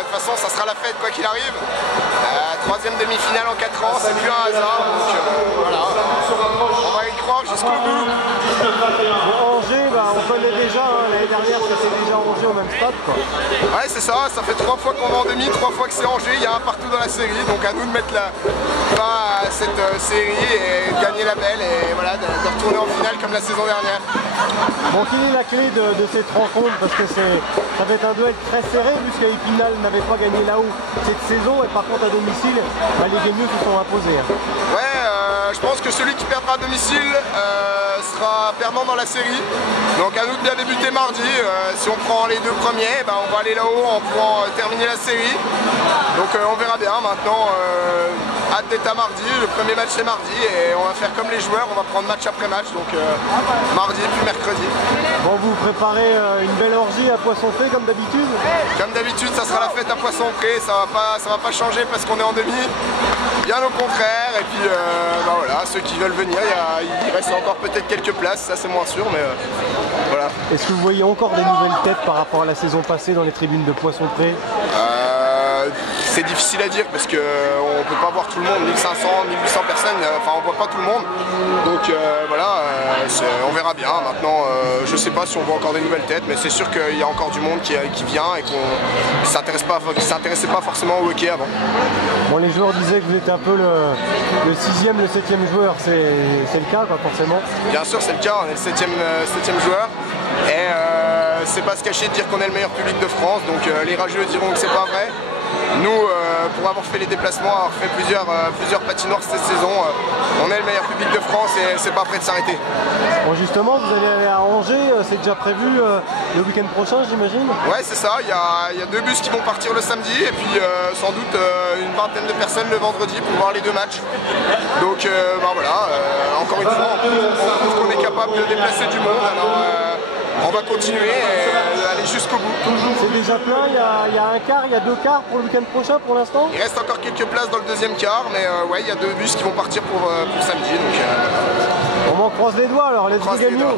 de toute façon, ça sera la fête quoi qu'il arrive. Troisième demi-finale en 4 ans, c'est plus un hasard. Donc voilà, on va y croire jusqu'au bout. Angers, on connaît déjà, l'année dernière c'était déjà Angers au même stade quoi. Ouais c'est ça, ça fait 3 fois qu'on va en demi, 3 fois que c'est Angers, il y a un partout dans la série, donc à nous de mettre la fin à cette série et de gagner la belle et voilà, de retourner en finale comme la saison dernière. Bon, quelle est la clé de cette rencontre? Parce que ça va être un duel très serré puisque Épinal n'avait pas gagné là-haut cette saison et par contre à domicile, les Guigneux se sont imposés. Ouais, je pense que celui qui perdra à domicile sera perdant dans la série. Donc à nous de bien débuter mardi. Si on prend les 2 premiers, on va aller là-haut en pouvant terminer la série. Donc on verra bien. Maintenant, hâte d'être à mardi. Le premier match c'est mardi et on va faire comme les joueurs, on va prendre match après match. Donc mardi puis mercredi. Bon, vous préparez une belle orgie à Poisson-Pré comme d'habitude? Comme d'habitude, ça sera la fête à Poisson-Pré. Ça va pas changer parce qu'on est en demi. Bien au contraire. Et puis voilà, ceux qui veulent venir, il reste encore peut-être quelques places, ça c'est moins sûr, mais voilà. Est-ce que vous voyez encore des nouvelles têtes par rapport à la saison passée dans les tribunes de Poisson-Pré? C'est difficile à dire parce qu'on ne peut pas voir tout le monde, 1500, 1800 personnes, enfin on voit pas tout le monde. Donc voilà, on verra bien. Maintenant, je sais pas si on voit encore des nouvelles têtes, mais c'est sûr qu'il y a encore du monde qui vient et qu'on ne s'intéressait pas forcément au hockey avant. Bon, les joueurs disaient que vous êtes un peu le 6e, le 7e joueur, c'est le cas quoi, forcément? Bien sûr c'est le cas, on est le 7e joueur. Et c'est pas se cacher de dire qu'on est le meilleur public de France, donc les rageux diront que c'est pas vrai. Nous, pour avoir fait les déplacements, avoir fait plusieurs patinoires cette saison, on est le meilleur public de France et c'est pas prêt de s'arrêter. Bon, justement, vous allez aller à Angers, c'est déjà prévu le week-end prochain, j'imagine? Ouais, c'est ça, il y a 2 bus qui vont partir le samedi et puis sans doute une vingtaine de personnes le vendredi pour voir les 2 matchs. Donc voilà, encore une fois, on prouve qu'on est capable de déplacer du monde. Alors, on va continuer et aller jusqu'au bout. C'est déjà plein, il y a un quart, il y a 2 quarts pour le week-end prochain pour l'instant? Il reste encore quelques places dans le 2e quart, mais ouais, il y a 2 bus qui vont partir pour samedi. Donc, on m'en croise les doigts alors, let's go Guigneux.